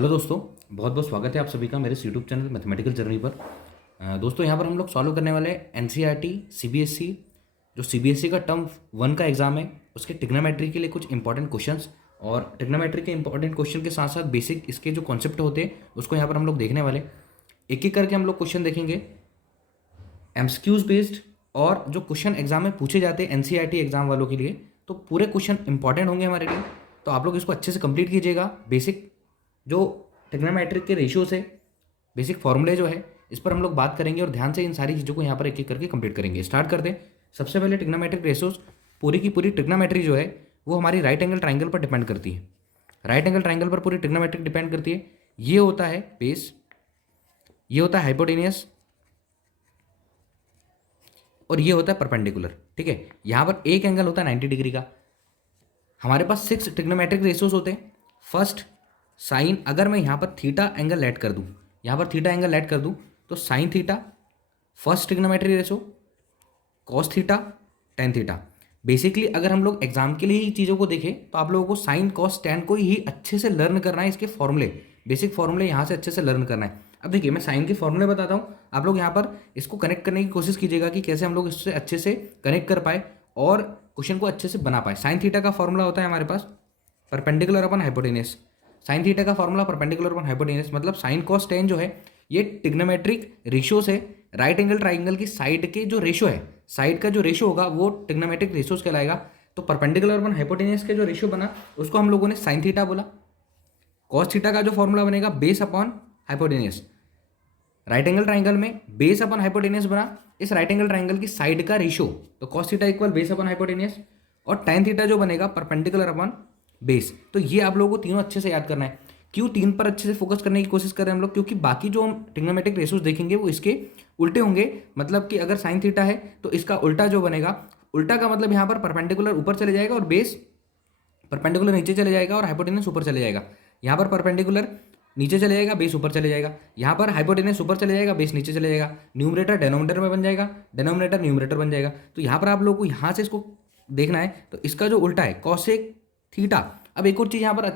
Hello दोस्तों, बहुत बहुत स्वागत है आप सभी का मेरे यूट्यूब चैनल मैथमेटिकल जर्नी पर। दोस्तों यहाँ पर हम लोग सॉल्व करने वाले हैं एनसीईआरटी सीबीएसई। जो सीबीएसई का टर्म 1 का एग्जाम है उसके ट्रिग्नोमेट्री के लिए कुछ इंपॉर्टेंट क्वेश्चंस और ट्रिग्नोमेट्री के इंपॉर्टेंट क्वेश्चन के साथ साथ बेसिक इसके जो कॉन्सेप्ट होते हैं उसको यहाँ पर हम लोग देखने वाले। एक एक करके हम लोग क्वेश्चन देखेंगे एमसीक्यूज बेस्ड, और जो क्वेश्चन एग्जाम में पूछे जाते हैं एनसीईआरटी एग्जाम वालों के लिए, तो पूरे क्वेश्चन इंपॉर्टेंट होंगे हमारे लिए। तो आप लोग इसको अच्छे से कंप्लीट कीजिएगा। बेसिक जो ट्रिग्नोमेट्रिक के रेशियोज है, बेसिक फॉर्मूले जो है, इस पर हम लोग बात करेंगे और ध्यान से इन सारी चीज़ों को यहाँ पर एक एक करके कंप्लीट करेंगे। स्टार्ट करते हैं। सबसे पहले ट्रिग्नोमेट्रिक रेशियोज, पूरी की पूरी ट्रिग्नोमेट्री जो है वो हमारी राइट एंगल ट्राइंगल पर डिपेंड करती है। राइट एंगल ट्राइंगल पर पूरी ट्रिग्नोमेट्रिक डिपेंड करती है। ये होता है बेस, ये होता है हाइपोटेनियस और ये होता है परपेंडिकुलर। ठीक है, यहाँ पर एक एंगल होता है 90 डिग्री का। हमारे पास 6 ट्रिग्नोमेट्रिक रेशियोज होते हैं। फर्स्ट साइन, अगर मैं यहाँ पर थीटा एंगल ऐड कर दूँ, यहाँ पर थीटा एंगल ऐड कर दूँ तो sine theta, first trigonometry ratio, cos theta, tan theta. Basically अगर हम लोग एग्जाम के लिए ही चीज़ों को देखें तो आप लोगों को साइन कॉस टेन को ही अच्छे से लर्न करना है। इसके फॉर्मूले, बेसिक फॉर्मूले यहाँ से अच्छे से लर्न करना है। अब देखिए मैं साइन के फॉर्मूले बताता हूँ, आप लोग यहाँ पर इसको कनेक्ट करने की कोशिश कीजिएगा कि कैसे हम लोग इससे अच्छे से कनेक्ट कर पाए और क्वेश्चन को अच्छे से बना पाए। साइन थीटा का फॉर्मूला होता है हमारे पास perpendicular upon hypotenuse. Sine theta का फॉर्मूला परपेंडिकुलर अपन हाइपोटेनियस, मतलब साइन कॉस टेन जो है ये ट्रिग्नोमेट्रिक रेशियो से राइट एंगल ट्राइंगल की साइड के जो रेशियो है, साइड का जो रेशियो होगा वो ट्रिग्नोमेट्रिक रेशियोज कहलाएगा। तो परपेंडिकुलर अपन हाइपोटेनियस के जो रेशियो बना उसको हम लोगों ने साइन थीटा बोला। कॉस थीटा का जो फॉर्मूला बनेगा base upon hypotenuse. Right angle triangle में बेस अपॉन हाइपोटेनियस बना इस राइट एंगल ट्राइंगल की साइड का रेशियो, तो cos theta equal base upon hypotenuse, और tan थीटा जो बनेगा परपेंडिकुलर अपॉन बेस। तो ये आप लोगों को तीनों अच्छे से याद करना है। क्यों तीन पर अच्छे से फोकस करने की कोशिश कर रहे हैं हम लोग, क्योंकि बाकी जो हम ट्रिग्नोमेट्रिक रेशियोज देखेंगे वो इसके उल्टे होंगे। मतलब कि अगर साइन थीटा है तो इसका उल्टा जो बनेगा, उल्टा का मतलब यहाँ पर परपेंडिकुलर ऊपर चले जाएगा और बेस परपेंडिकुलर नीचे चले जाएगा और हाइपोटेनस ऊपर चले जाएगा। यहाँ पर परपेंडिकुलर नीचे चले जाएगा, बेस ऊपर चले जाएगा। यहाँ पर हाइपोटेनस ऊपर चले जाएगा, बेस नीचे चले जाएगा। न्यूमरेटर डेनोमिनेटर में बन जाएगा, डेनोमिनेटर न्यूमरेटर बन जाएगा। तो यहाँ पर आप लोगों को यहाँ से इसको देखना है, तो इसका जो उल्टा है कॉसेक थीटा। अब एक और चीज़ यहाँ पर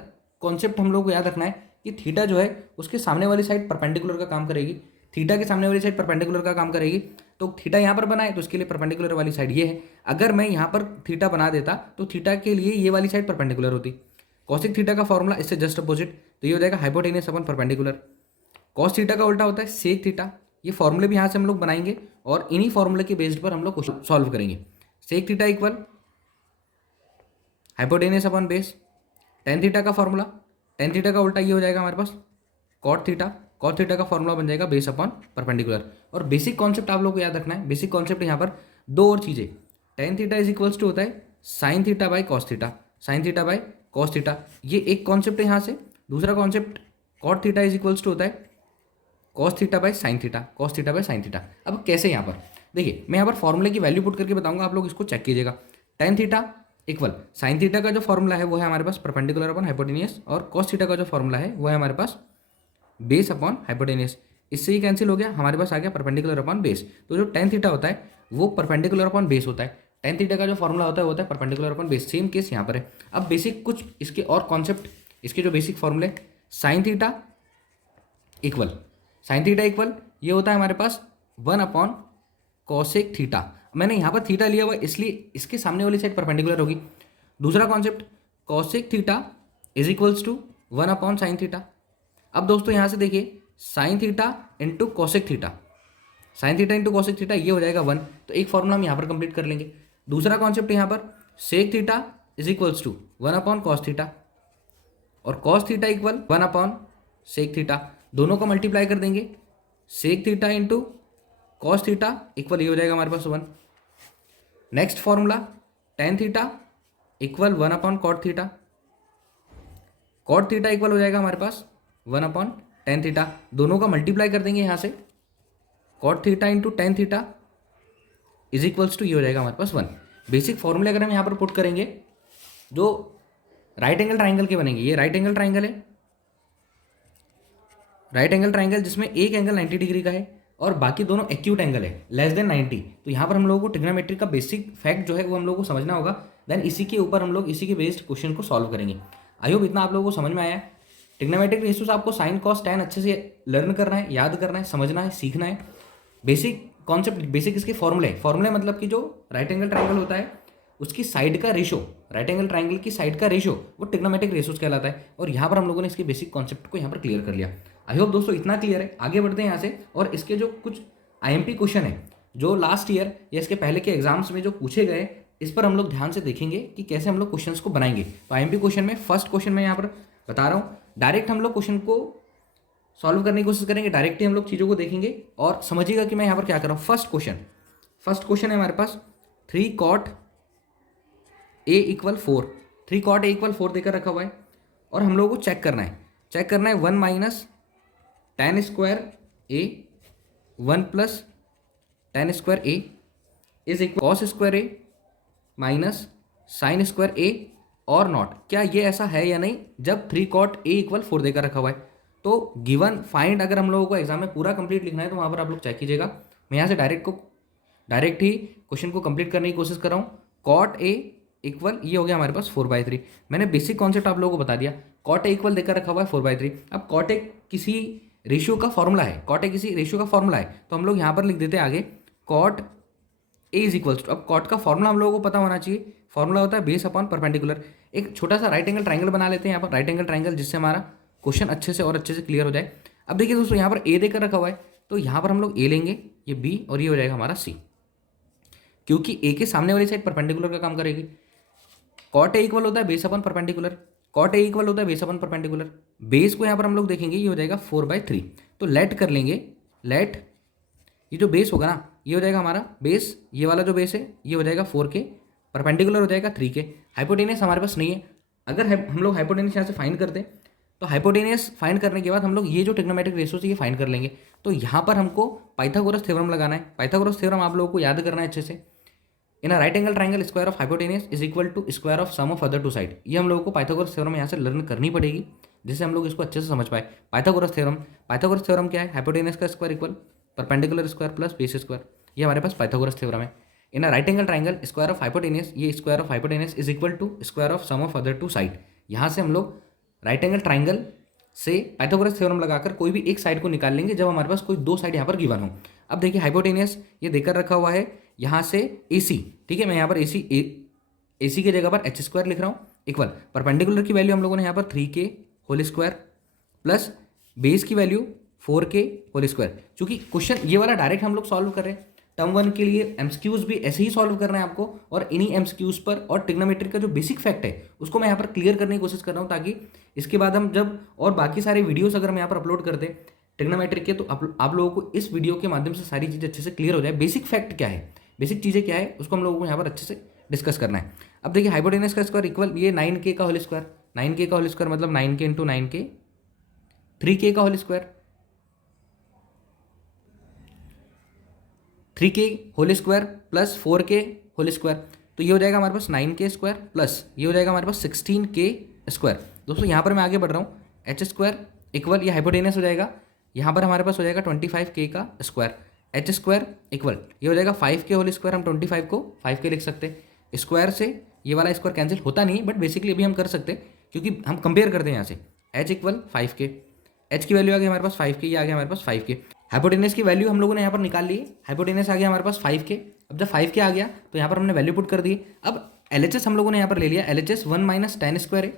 कॉन्सेप्ट हम लोग को याद रखना है कि थीटा जो है उसके सामने वाली साइड परपेंडिकुलर का काम करेगी, थीटा के सामने वाली साइड परपेंडिकुलर का काम करेगी। तो थीटा यहाँ पर बना है तो इसके लिए परपेंडिकुलर वाली साइड ये है। अगर मैं यहाँ पर थीटा बना देता तो थीटा के लिए ये वाली साइड परपेंडिकुलर होती। कॉसिक थीटा का फॉर्मूला इससे जस्ट अपोजिट, तो ये हो जाएगा hypotenuse upon perpendicular. Cos theta का उल्टा होता है सेक थीटा। ये फॉर्मूले भी यहाँ से हम लोग बनाएंगे और इन्हीं फॉर्मूले के बेस्ड पर हम लोग क्वेश्चन सॉल्व करेंगे। Sec theta equal hypotenuse upon base. Tan theta का फॉर्मूला, टेन थीटा का उल्टा ये हो जाएगा हमारे पास कॉट थीटा। कॉट थीटा का फॉर्मूला बन जाएगा बेस अपॉन परपेंडिकुलर। और बेसिक कॉन्सेप्ट आप लोग को याद रखना है। बेसिक कॉन्सेप्ट यहाँ पर दो और चीज़ें, tan theta is equals to होता है sine theta by cos theta, sine theta by cos theta, ये एक कॉन्सेप्ट है यहाँ से। दूसरा concept cot theta is equals to होता है cos theta by sine theta, cos theta by sine theta. अब कैसे यहाँ पर देखिए, मैं यहाँ पर फॉर्मूले की वैल्यू पुट करके बताऊंगा, आप लोग इसको चेक कीजिएगा। Ten theta equal sine theta का जो फॉर्मूला है वो है हमारे पास परपेंडिकुलर अपॉन हाइपोटेनियस, और कॉस थीटा का जो फॉर्मूला है वो है हमारे पास बेस अपॉन हाइपोटेनियस। इससे ही कैंसिल हो गया, हमारे पास आ गया परपेंडिकुलर अपॉन बेस। तो जो टेन थीटा होता है वो परपेंडिकुलर अपॉन बेस होता है। टेन थीटा का जो फॉर्मूला होता है वो होता है perpendicular upon base. Same case यहाँ पर है। अब बेसिक कुछ इसके और कॉन्सेप्ट, इसके जो बेसिक फॉर्मूले, sine theta equal, sine theta equal ये होता है हमारे पास वन अपॉन कॉसेक थीटा। मैंने यहाँ पर थीटा लिया हुआ इसलिए इसके सामने वाली साइड परपेंडिकुलर होगी। दूसरा concept cosec theta is equals to one upon sine theta. अब दोस्तों यहाँ से देखिए sine theta into cosec theta, sine theta into cosec theta ये हो जाएगा वन। तो एक फॉर्मूला हम यहाँ पर कंप्लीट कर लेंगे। दूसरा कॉन्सेप्ट यहाँ पर sec theta is equals to one upon cos theta, और cos theta equal one upon sec theta. दोनों को मल्टीप्लाई कर देंगे, sec theta into cos theta equal ये हो जाएगा हमारे पास one. Next formula tan theta equal one upon cot theta, cot theta equal हो जाएगा हमारे पास वन अपॉन टेन थीटा। दोनों का मल्टीप्लाई कर देंगे यहाँ से, cot theta into tan theta is equals to ये हो जाएगा हमारे पास वन। बेसिक फॉर्मूले अगर हम यहाँ पर पुट करेंगे जो राइट एंगल ट्राइंगल के बनेंगे, ये राइट एंगल ट्राइंगल है, राइट एंगल ट्राइंगल जिसमें एक एंगल 90 डिग्री का है और बाकी दोनों एक्यूट एंगल है लेस देन 90। तो यहाँ पर हम लोगों को ट्रिग्नोमेट्री का बेसिक फैक्ट जो है वो हम लोगों को समझना होगा। देन इसी के ऊपर हम लोग इसी के बेस्ड क्वेश्चन को सॉल्व करेंगे। आई होप इतना आप लोगों को समझ में आया। ट्रिग्नोमेट्रिक रेशियोज आपको साइन कॉस टैन अच्छे से लर्न करना है, याद करना है, समझना है, सीखना है। बेसिक कॉन्सेप्ट, बेसिक इसके फॉर्मूले मतलब कि जो राइट एंगल ट्राइंगल होता है उसकी साइड का रेशो, राइट एंगल ट्राइंगल की साइड का रेशो वो ट्रिग्नोमेट्रिक रेशियोज कहलाता है। और यहाँ पर हम लोगों ने इसके बेसिक कॉन्सेप्ट को यहाँ पर क्लियर कर लिया। आई होप दोस्तों इतना क्लियर है। आगे बढ़ते हैं यहाँ से, और इसके जो कुछ आईएमपी क्वेश्चन है जो लास्ट ईयर या इसके पहले के एग्जाम्स में जो पूछे गए, इस पर हम लोग ध्यान से देखेंगे कि कैसे हम लोग क्वेश्चंस को बनाएंगे। तो आईएमपी क्वेश्चन में फर्स्ट क्वेश्चन मैं यहाँ पर बता रहा हूँ, डायरेक्ट हम लोग क्वेश्चन को सॉल्व करने की कोशिश करेंगे, डायरेक्टली हम लोग चीज़ों को देखेंगे और समझिएगा कि मैं यहाँ पर क्या कर रहा हूँ। फर्स्ट क्वेश्चन है हमारे पास 3 cot a = 4, 3 cot a = 4 देकर रखा हुआ है, और हम लोगों को चेक करना है 1 - tan square a 1 + tan square a is equal cos square a minus sine square a और नॉट। क्या ये ऐसा है या नहीं जब 3 cot a = 4 देकर रखा हुआ है? तो गिवन फाइंड अगर हम लोगों को एग्जाम में पूरा कंप्लीट लिखना है तो वहाँ पर आप लोग चेक कीजिएगा। मैं यहाँ से डायरेक्ट ही क्वेश्चन को कंप्लीट करने की कोशिश कर रहा हूँ। cot a = ये हो गया हमारे पास 4/3। मैंने बेसिक कॉन्सेप्ट आप लोगों को बता दिया। cot a = देकर रखा हुआ है 4/3। अब cot a किसी रेशियो का फॉर्मूला है, cot a किसी रेशियो का फॉर्मूला है, तो हम लोग यहाँ पर लिख देते हैं आगे cot a = अब cot का फॉर्मूला हम लोगों को पता होना चाहिए। फॉर्मूला होता है बेस अपॉन परपेंडिकुलर। एक छोटा सा राइट एंगल ट्राइंगल बना लेते हैं यहाँ पर, राइट एंगल ट्राइंगल, जिससे हमारा क्वेश्चन अच्छे से क्लियर हो जाए। अब देखिए दोस्तों यहाँ पर a देकर रखा हुआ है, तो यहाँ पर हम लोग a लेंगे, ये b और ये हो जाएगा हमारा c, क्योंकि a के सामने वाली साइड परपेंडिकुलर का काम करेगी। cot a = होता है base upon perpendicular, cot a = होता है बेस अपॉन परपेंडिकुलर। बेस को यहाँ पर हम लोग देखेंगे, ये हो जाएगा 4/3। तो लेट कर लेंगे, लेट ये जो बेस होगा ना, ये हो जाएगा हमारा बेस, ये वाला जो बेस है ये हो जाएगा 4 के, परपेंडिकुलर हो जाएगा 3 के। हाइपोटेनियस हमारे पास नहीं है। अगर हम लोग हाइपोटेनियस यहाँ से फाइंड करते हैं तो हाइपोटेनियस फाइंड करने के बाद हम लोग ये जो ट्रिग्नोमेट्रिक रेशियो है ये फाइंड कर लेंगे। तो यहाँ पर हमको पाइथागोरस थ्योरम लगाना है। पाइथागोरस थ्योरम आप लोगों को याद करना है अच्छे से। In a right angle triangle square of hypotenuse is equal to square of sum of other two side. ये हम लोगों को पाइथागोरस थ्योरम यहाँ से लर्न करनी पड़ेगी, जिससे हम लोग इसको अच्छे से समझ पाए। पाइथागोरस थ्योरम क्या है? हाइपोटेनियस का square equal perpendicular square plus base square. ये हमारे पास पाइथागोरस थ्योरम है। In a right angle triangle square of hypotenuse, ये square of hypotenuse is equal to square of sum of other two side. यहाँ से हम लोग राइट एंगल ट्राइंगल से पाइथागोरस थ्योरम लगाकर कोई भी एक साइड को निकाल लेंगे जब हमारे पास कोई दो साइड यहाँ पर गिवन हो। अब देखिए हाइपोटेनियस ये देकर रखा हुआ है यहाँ से AC, ठीक है। मैं यहाँ पर AC की जगह पर h² लिख रहा हूँ, इक्वल परपेंडिकुलर की वैल्यू हम लोगों ने यहाँ पर 3k whole square plus base की वैल्यू 4k होल स्क्वायर। चूंकि क्वेश्चन ये वाला डायरेक्ट हम लोग सॉल्व कर रहे हैं, टर्म 1 के लिए MCQs भी ऐसे ही सॉल्व करना है आपको, और इन्हीं MCQs पर और ट्रिग्नोमेट्री का जो बेसिक फैक्ट है उसको मैं यहाँ पर क्लियर करने की कोशिश कर रहा हूँ, ताकि इसके बाद हम जब और बाकी सारे वीडियोस अगर हम यहाँ पर अपलोड करते हैं ट्रिग्नोमेट्री के, तो आप लोगों को इस वीडियो के माध्यम से सारी चीज़ें अच्छे से क्लियर हो जाए। बेसिक फैक्ट क्या है, बेसिक चीज़ें क्या है, उसको हम लोगों को यहाँ पर अच्छे से डिस्कस करना है। अब देखिए हाइपोटेनस का स्क्वायर इक्वल ये 9k का होल स्क्वायर, 9k का होल स्क्वायर मतलब 9k इंटू 9k 3k का whole square, 3k whole square plus 4k whole square. तो ये हो जाएगा हमारे पास 9k स्क्वायर प्लस ये हो जाएगा हमारे पास 16k स्क्वायर। दोस्तों यहाँ पर मैं आगे बढ़ रहा हूँ, h² इक्वल ये हाइपोटेनस हो जाएगा, यहाँ पर हमारे पास हो जाएगा 25k का स्क्वायर, h² इक्वल ये हो जाएगा 5k होल स्क्वायर। हम 25 को 5k लिख सकते हैं, स्क्वायर से ये वाला स्क्वायर कैंसिल होता नहीं, बट बेसिकली अभी हम कर सकते हैं क्योंकि हम कंपेयर करते हैं यहाँ से। h इक्वल 5k, h की वैल्यू आ गई हमारे पास 5k, ये आ गया हमारे पास 5k। हाइपोटेनस की वैल्यू हम लोगों ने यहाँ पर निकाल ली है, हाइपोटेनस आ गया हमारे पास 5k। अब जब 5k आ गया तो यहाँ पर हमने वैल्यू पुट कर दी। अब LHS हम लोगों ने यहाँ पर ले लिया, LHS 1 माइनस tan स्क्वायर है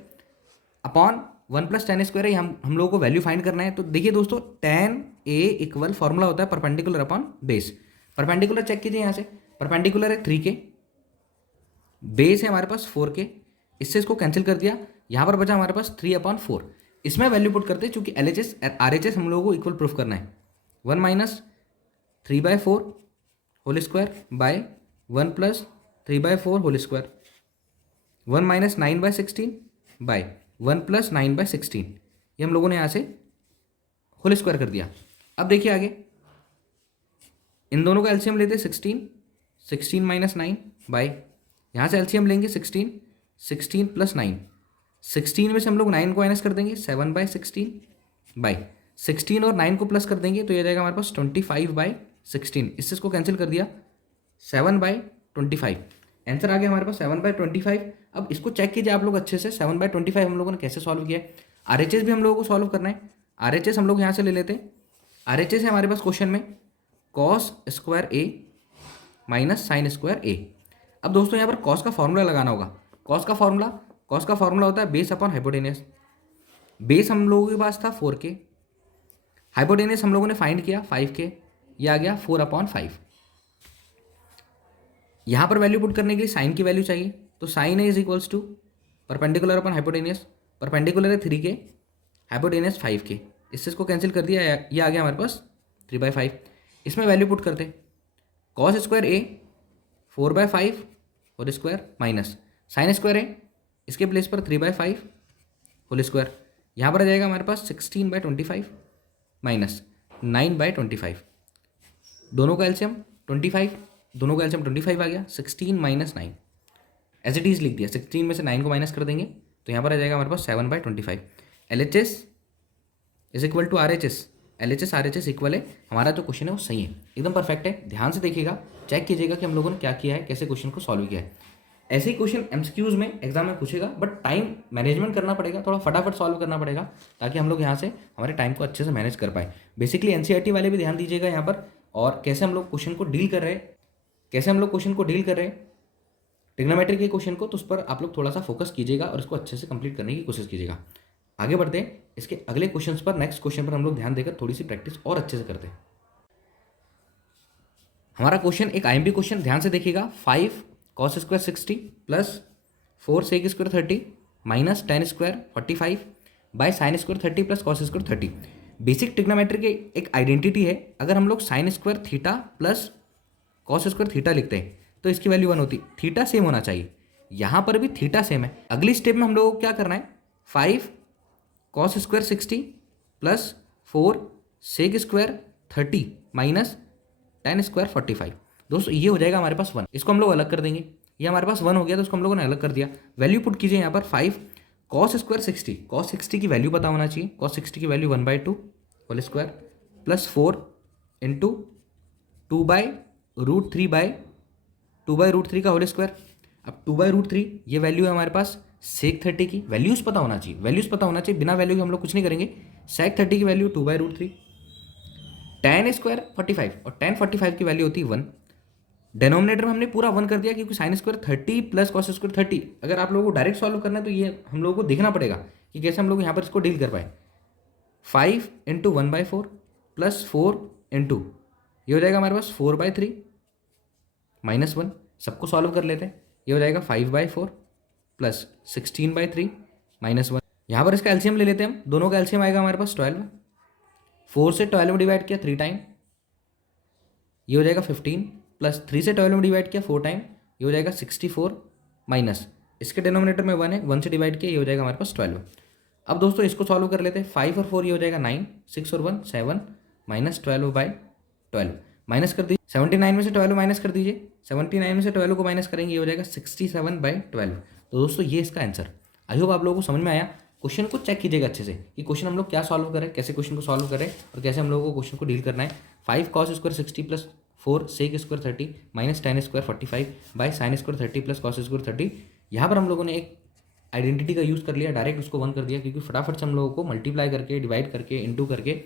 अपॉन 1 प्लस tan स्क्वायर है, हम लोगों को वैल्यू फाइंड करना है। तो देखिए दोस्तों tan A इक्वल फॉर्मूला होता है perpendicular upon base. Perpendicular check कीजिए यहाँ से, परपेंडिकुलर है 3k, बेस है हमारे पास 4k, इससे इसको कैंसिल कर दिया, यहाँ पर बचा हमारे पास 3/4। इसमें वैल्यू पुट करते हैं चूंकि LHS RHS हम लोगों को इक्वल प्रूफ करना है। 1 minus 3/4 whole square by 1 plus 3/4 whole square, 1 minus 9/16 by 1 plus 9/16, ये हम लोगों ने यहाँ से होल स्क्वायर कर दिया। अब देखिए आगे इन दोनों का एलसीएम लेते 16 माइनस 9 बाय, यहाँ से एलसीएम लेंगे 16 प्लस 9, 16 में से हम लोग 9 को माइनस कर देंगे 7/16 बाय 16 और 9 को प्लस कर देंगे तो ये जाएगा हमारे पास 25/16। इससे इसको कैंसिल कर दिया 7/25, आंसर आ गया हमारे पास 7/25। अब इसको चेक कीजिए आप लोग अच्छे से, 7/25 हम लोगों ने कैसे सॉल्व किया है। RHS भी हम लोगों को सॉल्व करना है। RHS हम लोग यहाँ से ले लेते हैं। RHS है हमारे पास क्वेश्चन में कॉस स्क्वायर ए माइनस साइन स्क्वायर ए। अब दोस्तों यहाँ पर कॉस का फॉर्मूला लगाना होगा। कॉस का फॉर्मूला होता है बेस अपॉन हाइपोटेनियस। बेस हम लोगों के पास था 4k, हाइपोटेनियस हम लोगों ने फाइंड किया 5k, ये आ गया 4/5। यहाँ पर वैल्यू पुट करने के लिए साइन की वैल्यू चाहिए, तो sine A is equals to perpendicular upon hypotenuse. Perpendicular है 3k, हाइपोटेनियस 5k, इससे इसको कैंसिल कर दिया, ये आ गया हमारे पास 3/5। इसमें वैल्यू पुट करते, cos square A 4/5 whole square minus sine square A, इसके प्लेस पर 3/5 होल स्क्वायर, यहाँ पर आ जाएगा हमारे पास 16/25 माइनस 9/25। दोनों का एलसीएम 25, दोनों का एलसीएम 25 आ गया। 16 माइनस 9 एज इट इज लिख दिया। 16 में से 9 को माइनस कर देंगे तो यहाँ पर आ जाएगा हमारे पास 7/25। LHS is equal to RHS। LHS RHS equal है। हमारा जो क्वेश्चन है वो सही है, एकदम परफेक्ट है। ध्यान से देखिएगा, चेक कीजिएगा कि हम लोगों ने क्या किया है, कैसे क्वेश्चन को सॉल्व किया है। ऐसे ही क्वेश्चन MCQs में एग्जाम में पूछेगा, बट टाइम मैनेजमेंट करना पड़ेगा, थोड़ा फटाफट सॉल्व करना पड़ेगा ताकि हम लोग यहाँ से हमारे टाइम को अच्छे से मैनेज कर पाए। बेसिकली NCERT वाले भी ध्यान दीजिएगा यहाँ पर, और कैसे हम लोग क्वेश्चन को डील कर रहे हैं, ट्रिग्नोमेट्री के क्वेश्चन को, तो उस पर आप लोग थोड़ा सा फोकस कीजिएगा और इसको अच्छे से कंप्लीट करने की कोशिश कीजिएगा। आगे बढ़ते हैं इसके अगले क्वेश्चंस पर। नेक्स्ट क्वेश्चन पर हम लोग ध्यान देकर थोड़ी सी प्रैक्टिस और अच्छे से करते हैं। हमारा क्वेश्चन एक IMP क्वेश्चन, ध्यान से देखिएगा। 5 cos square 60 plus 4 sec square 30 minus tan square 45 bye sine square 30 plus cos square 30। Basic trigonometry की एक आइडेंटिटी है, अगर हम लोग sign square theta plus cos square theta लिखते हैं तो इसकी वैल्यू 1 होती। थीटा सेम होना चाहिए, यहाँ पर भी थीटा सेम है। अगली स्टेप में हम लोगों को क्या करना है, 5 cos square 60 plus 4 sec square 30 minus tan square 45। दोस्तों ये हो जाएगा हमारे पास 1, इसको हम लोग अलग कर देंगे। ये हमारे पास 1 हो गया तो इसको हम लोगों ने अलग कर दिया। वैल्यू पुट कीजिए यहाँ पर 5 cos स्क्वायर 60, cos 60 की वैल्यू पता होना चाहिए। cos 60 की value 1/2 whole square plus 4 into 2/√3 का होल स्क्वायर। अब 2/√3 ये वैल्यू है हमारे पास sec 30 की। वैल्यूज़ पता होना चाहिए, बिना वैल्यू के हम लोग कुछ नहीं करेंगे। sec 30 की वैल्यू 2/√3, tan स्क्वायर 45, और tan 45 की वैल्यू होती है 1। डेनोमिनेटर में हमने पूरा 1 कर दिया क्योंकि sine square 30 plus cos square 30। अगर आप लोगों को डायरेक्ट सॉल्व करना है तो ये हम लोगों को देखना पड़ेगा कि कैसे हम लोग यहाँ पर इसको डील कर पाए। 5 इंटू 1/4 प्लस 4 इंटू, ये हो जाएगा हमारे पास 4/3 माइनस 1। सबको सॉल्व कर लेते हैं, ये हो जाएगा 5/4 प्लस 16/3 माइनस 1। यहाँ पर इसका एलसीएम ले लेते हैं हम, दोनों का एलसीएम आएगा हमारे पास 12। 4 से 12 में डिवाइड किया 3 टाइम, ये हो जाएगा 15, प्लस 3 से 12 में डिवाइड किया 4 टाइम, ये हो जाएगा 64 माइनस इसके डिनोमिनेटर में 1 है, 1 से डिवाइड किया, ये हो जाएगा हमारे पास 12। अब दोस्तों इसको सॉल्व कर लेते हैं। 5 और 4 ये हो जाएगा 9, 6 और 1 7 माइनस 12/12 माइनस कर दीजिए। 79 में से 12 माइनस कर दीजिए, 79 में से 12 को माइनस करेंगे, ये हो जाएगा 67/12। तो दोस्तों ये इसका आंसर। आई होप आप लोगों को समझ में आया। क्वेश्चन को चेक कीजिएगा अच्छे से कि क्वेश्चन हम लोग क्या सॉल्व करें, कैसे क्वेश्चन को सॉल्व करें और कैसे हम लोगों को क्वेश्चन को डील करना है। 5 cos square 60 plus 4 sec square 30 minus tan square 45 bye sine square 30 plus cos square 30। यहाँ पर हम लोगों ने एक आइडेंटिटी का यूज़ कर लिया, डायरेक्ट उसको 1 कर दिया क्योंकि फटाफट से हम लोगों को मल्टीप्लाई करके, डिवाइड करके, इंटू करके,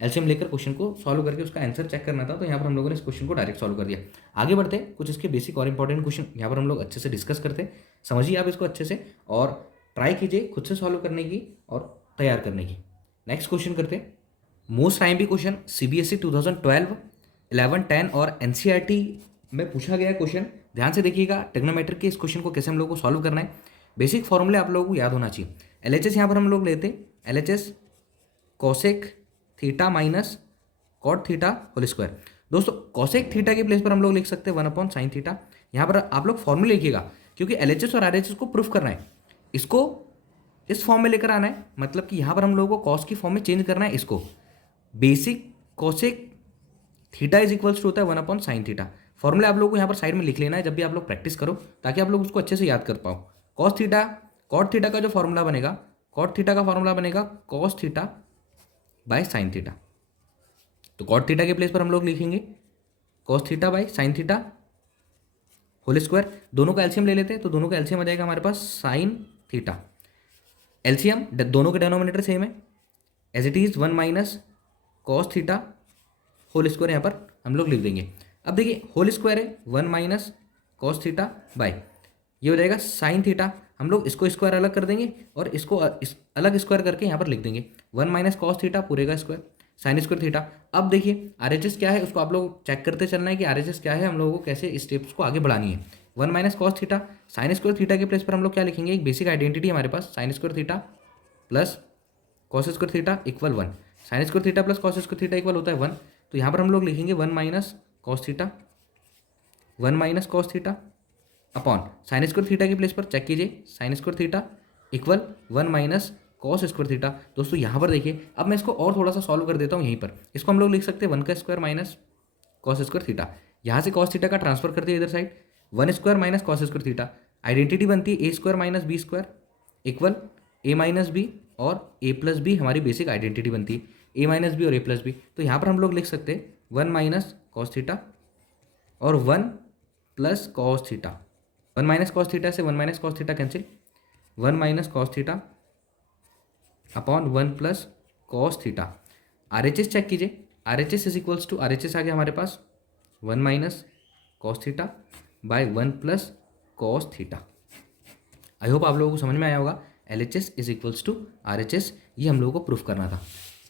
एलसीएम लेकर क्वेश्चन को सॉल्व करके उसका आंसर चेक करना था। तो यहाँ पर हम लोगों ने इस क्वेश्चन को डायरेक्ट सॉल्व कर दिया। आगे बढ़ते कुछ इसके बेसिक और इंपॉर्टेंट क्वेश्चन यहाँ पर हम लोग अच्छे से डिस्कस करते। समझिए आप इसको अच्छे से और ट्राई कीजिए खुद से सॉल्व करने की और तैयार करने की। नेक्स्ट क्वेश्चन करते हैं। मोस्ट IMP क्वेश्चन CBSE 2012, 11, 10 और NCERT में पूछा गया क्वेश्चन। ध्यान से देखिएगा ट्रिग्नोमेट्री के इस क्वेश्चन को कैसे हम लोग को सॉल्व करना है। बेसिक फॉर्मूले आप लोगों को याद होना चाहिए। LHS यहाँ पर हम लोग लेते, LHS cosec theta minus cot theta whole square. दोस्तों कोसेक थीटा के प्लेस पर हम लोग लिख सकते हैं 1/sin थीटा। यहाँ पर आप लोग फॉर्मूले लिखिएगा क्योंकि LHS और RHS को प्रूफ करना है, इसको इस फॉर्म में लेकर आना है। मतलब कि यहाँ पर हम लोगों को कॉस की फॉर्म में चेंज करना है इसको। Basic cosec theta is equals to होता है 1/sin थीटा। फॉर्मूला आप लोगों को यहाँ पर साइड में लिख लेना है जब भी आप लोग प्रैक्टिस करो, ताकि आप लोग उसको अच्छे से याद कर पाओ। कॉस थीटा, कॉट थीटा का जो फॉर्मूला बनेगा, कॉट थीटा का फॉर्मूला बनेगा cos theta by sine theta. तो कॉट थीटा के प्लेस पर हम लोग लिखेंगे cos theta by sine theta whole square. दोनों का एलसीएम ले लेते हैं, तो दोनों का एलसीएम आ जाएगा हमारे पास साइन थीटा। एलसीएम दोनों के डिनोमिनेटर सेम है, as it is 1 minus cos theta whole square यहाँ पर हम लोग लिख देंगे। अब देखिए होल स्क्वायर है 1 माइनस कॉस थीटा बाय ये हो जाएगा साइन थीटा, हम लोग इसको स्क्वायर अलग कर देंगे और इसको अलग स्क्वायर करके यहाँ पर लिख देंगे 1 माइनस कॉस थीटा पूरे का स्क्वायर साइन स्क्वायर थीटा। अब देखिए आरएचएस क्या है उसको आप लोग चेक करते चलना है कि आरएचएस क्या है, हम लोगों को कैसे स्टेप्स को आगे बढ़ानी है। 1 minus cos theta sine square theta के प्लेस पर हम लोग क्या लिखेंगे, एक बेसिक आइडेंटिटी हमारे पास sine square theta plus cos square theta equal 1, sine square theta plus cos square theta equal होता है 1, तो यहाँ पर हम लोग लिखेंगे 1 minus cos theta 1 minus cos theta upon sine square theta की प्लेस पर चेक कीजिए sign square theta equal 1 minus cos square theta. दोस्तों यहाँ पर देखिए अब मैं इसको और थोड़ा सा सॉल्व कर देता हूँ, यहीं पर इसको हम लोग लिख सकते हैं 1 का square minus cos square theta, यहाँ से कॉस थीटा का ट्रांसफर करते हैं इधर side 1 square minus cos square theta, identity बनती है A square minus B square equal A minus B और ए प्लस बी हमारी बेसिक आइडेंटिटी बनती है ए माइनस बी और ए प्लस बी। तो यहाँ पर हम लोग लिख सकते हैं 1 माइनस कॉस थीटा और 1 plus cos theta, 1 minus cos theta से 1 minus cos theta cancel 1 minus cos theta upon 1 plus cos theta. R H S check कीजिए R H S is equals to R H S आ गया हमारे पास 1 minus cos theta by 1 plus cos theta. I hope आप लोगों को समझ में आया होगा। L H S is equals to R H S, ये हम लोगों को प्रूफ करना था।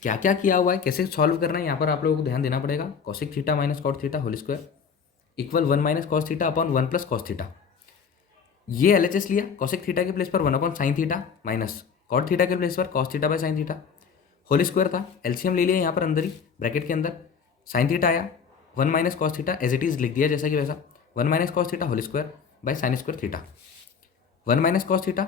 क्या क्या किया हुआ है, कैसे सॉल्व करना है, यहाँ पर आप लोगों को ध्यान देना पड़ेगा। Cosec theta minus cot theta whole square equal 1 minus cos theta upon 1 plus cos theta. ये एल एच एस लिया, कॉसिक थीटा के प्लेस पर 1 upon sine theta minus cot theta के प्लेस पर cos theta by sine theta whole square था, LCM ले लिया यहाँ पर अंदर ही ब्रैकेट के अंदर, साइन थीटा आया 1 minus cos theta as it is लिख दिया जैसा कि वैसा 1 minus cos theta whole square by sine square theta 1 minus cos theta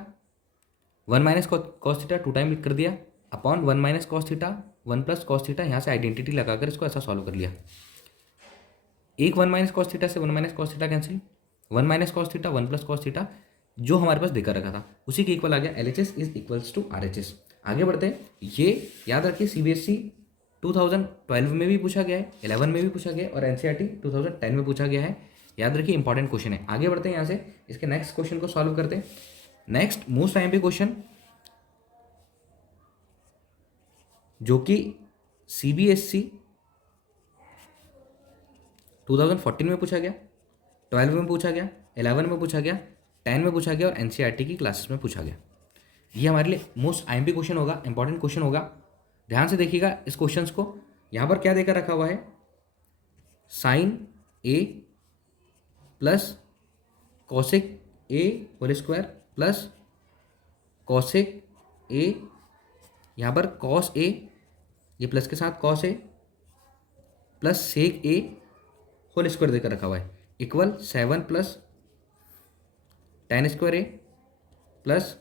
1 minus cos theta 2 time लिख कर दिया upon 1 minus cos theta 1 plus cos theta, यहाँ से आइडेंटिटी लगाकर इसको ऐसा सॉल्व कर लिया। एक 1 माइनस कॉस थीटा से 1 minus cos theta cancel 1 minus cos theta 1 plus cos theta जो हमारे पास देकर रखा था उसी के इक्वल आ गया। L H S is equals to R H S. आगे बढ़ते हैं, ये याद रखिए सीबीएसई 2012 में भी पूछा गया है, 11 में भी पूछा गया है और एनसीईआरटी 2010 में पूछा गया है। याद रखिए इंपॉर्टेंट क्वेश्चन है। आगे बढ़ते हैं यहाँ से, इसके नेक्स्ट क्वेश्चन को सॉल्व करते हैं। नेक्स्ट मोस्ट आईएमपी क्वेश्चन जो कि सीबीएसई 2014 में पूछा गया, 12 में पूछा गया, 11 में पूछा गया, 10 में पूछा गया और एनसीईआरटी की क्लासेस में पूछा गया। ये हमारे लिए मोस्ट आईएमपी क्वेश्चन होगा, इंपॉर्टेंट क्वेश्चन होगा। ध्यान से देखिएगा इस क्वेश्चंस को। यहाँ पर क्या देकर रखा हुआ है, sine A plus cosec A whole square plus cosec A, यहाँ पर कॉस ए ये प्लस के साथ cos A plus sec A whole square देकर रखा हुआ है equal 7 plus tan square A plus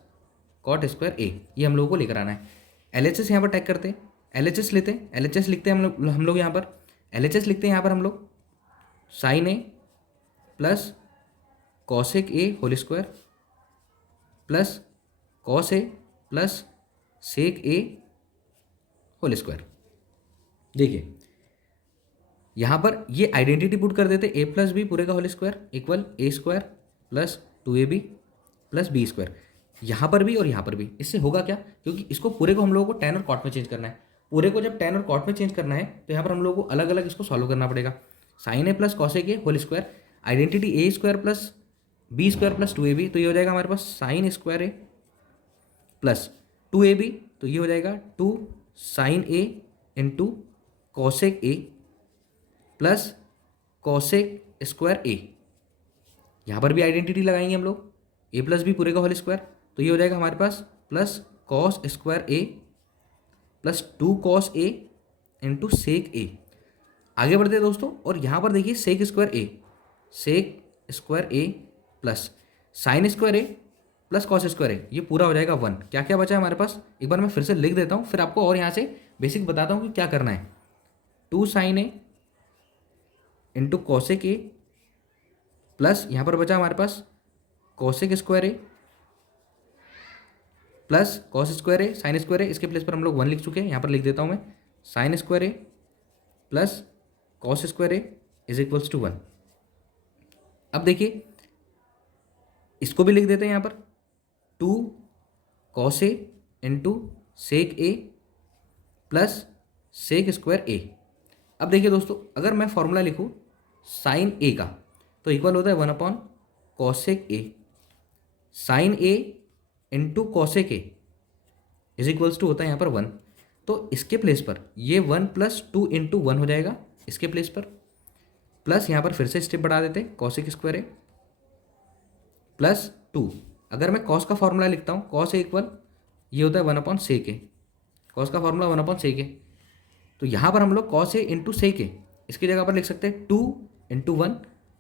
cot square A, ये हम लोगों को लेकर आना है। एल एच एस यहाँ पर टैग करते हैं, एल एच एस लेते हैं, एल एच एस लिखते हैं हम लोग यहाँ पर एल एच एस लिखते हैं यहाँ पर हम लोग sine A plus cosec A whole square plus cos A plus sec A whole square. देखिए यहाँ पर ये आइडेंटिटी पुट कर देते ए प्लस बी पूरे का whole square equal A square plus 2ab plus B square, यहाँ पर भी और यहाँ पर भी। इससे होगा क्या, क्योंकि इसको पूरे को हम लोगों को टेन और कॉट में चेंज करना है, पूरे को जब टेन और कॉट में चेंज करना है तो यहाँ पर हम लोगों को अलग अलग इसको सॉल्व करना पड़ेगा। Sine A plus cosec A whole square, identity A square plus B square plus 2ab, तो ये हो जाएगा हमारे पास sine square A plus 2ab, तो ये हो जाएगा 2 sine A into cosec A plus cosec square A. यहाँ पर भी आइडेंटिटी लगाएंगे हम लोग, ए प्लस बी पूरे का होल स्क्वायर, तो ये हो जाएगा हमारे पास plus cos square A plus 2 cos A into sec ए। आगे बढ़ते हैं दोस्तों, और यहाँ पर देखिए sec square A plus sign square A plus cos square A, ये पूरा हो जाएगा 1। क्या क्या बचा है हमारे पास, एक बार मैं फिर से लिख देता हूँ, फिर आपको और यहाँ से बेसिक बताता हूँ कि क्या करना है। 2 sine A into cosec A plus यहाँ पर बचा हमारे पास cosec square A plus cos square A sine square A, इसके प्लेस पर हम लोग 1 लिख चुके हैं, यहाँ पर लिख देता हूँ मैं sine square A plus cos square A is equals to 1। अब देखिए इसको भी लिख देते हैं यहाँ पर 2 cos A into sec A plus sec square ए। अब देखिए दोस्तों, अगर मैं फॉर्मूला लिखूँ साइन ए का तो इक्वल होता है 1/कॉसेक A. Sine A into cosec A is equals to होता है यहाँ पर 1। तो इसके प्लेस पर ये 1+2 × 1 हो जाएगा इसके प्लेस पर, प्लस यहाँ पर फिर से स्टेप बढ़ा देते हैं कॉसेक स्क्वायर ए प्लस 2। अगर मैं कॉस का फॉर्मूला लिखता हूँ कॉस ए इक्वल ये होता है 1/सेक ए। कॉस का फॉर्मूला 1/सेक ए, तो यहाँ पर हम लोग कॉस ए इंटू सेक ए इसकी जगह पर लिख सकते हैं 2 × 1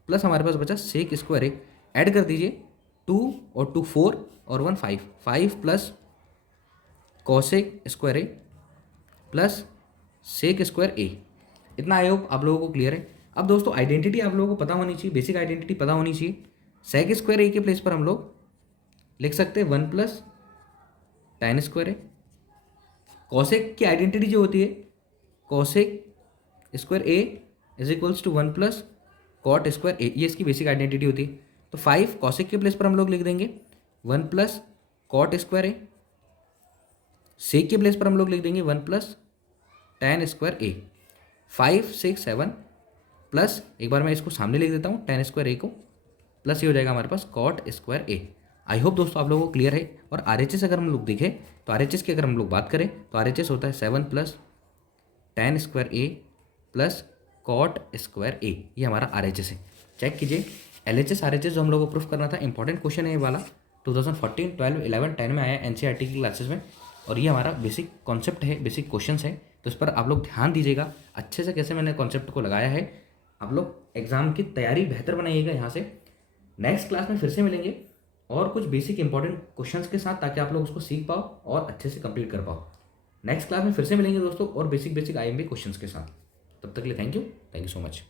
प्लस हमारे पास बचा सेक स्क्वायर ए। ऐड कर दीजिए 2 और 2 4 और 1 5, 5 plus cosec square A plus sec square ए। इतना आई होप आप लोगों को क्लियर है। अब दोस्तों आइडेंटिटी आप लोगों को पता होनी चाहिए, बेसिक आइडेंटिटी पता होनी चाहिए। सेक स्क्वायर ए के प्लेस पर हम लोग लिख सकते हैं 1+tan स्क्वायर ए। कॉसेक की आइडेंटिटी जो होती है cosec square A is equals to 1+कॉट स्क्वायर ए, ये इसकी बेसिक आइडेंटिटी होती है। तो 5 कॉसेक के प्लेस पर हम लोग लिख देंगे 1+कॉट स्क्वायर ए। सेक के प्लेस पर हम लोग लिख देंगे 1+tan स्क्वायर ए। 5 6 7 प्लस एक बार मैं इसको सामने लिख देता हूँ tan स्क्वायर ए को, प्लस ये हो जाएगा हमारे पास cot square A. I hope दोस्तों आप लोगों को क्लियर है। और RHS अगर हम लोग देखें तो RHS की अगर हम लोग बात करें तो RHS होता है 7+tan square A plus cot square A, ये हमारा RHS है। चेक कीजिए LHS RHS जो हम लोग को प्रूफ करना था, इंपॉर्टेंट क्वेश्चन है ये वाला, 2014 12 11 10 में आया NCERT की क्लासेस में। और ये हमारा बेसिक कॉन्सेप्ट है, बेसिक क्वेश्चन है, तो इस पर आप लोग ध्यान दीजिएगा अच्छे से कैसे मैंने कॉन्सेप्ट को लगाया है। आप लोग एग्जाम की तैयारी बेहतर बनाइएगा यहाँ से। नेक्स्ट क्लास में फिर से मिलेंगे और कुछ बेसिक इंपॉर्टेंट क्वेश्चंस के साथ, ताकि आप लोग उसको सीख पाओ और अच्छे से कंप्लीट कर पाओ। नेक्स्ट क्लास में फिर से मिलेंगे दोस्तों और बेसिक IMP क्वेश्चंस के साथ। तब तक के लिए थैंक यू सो मच।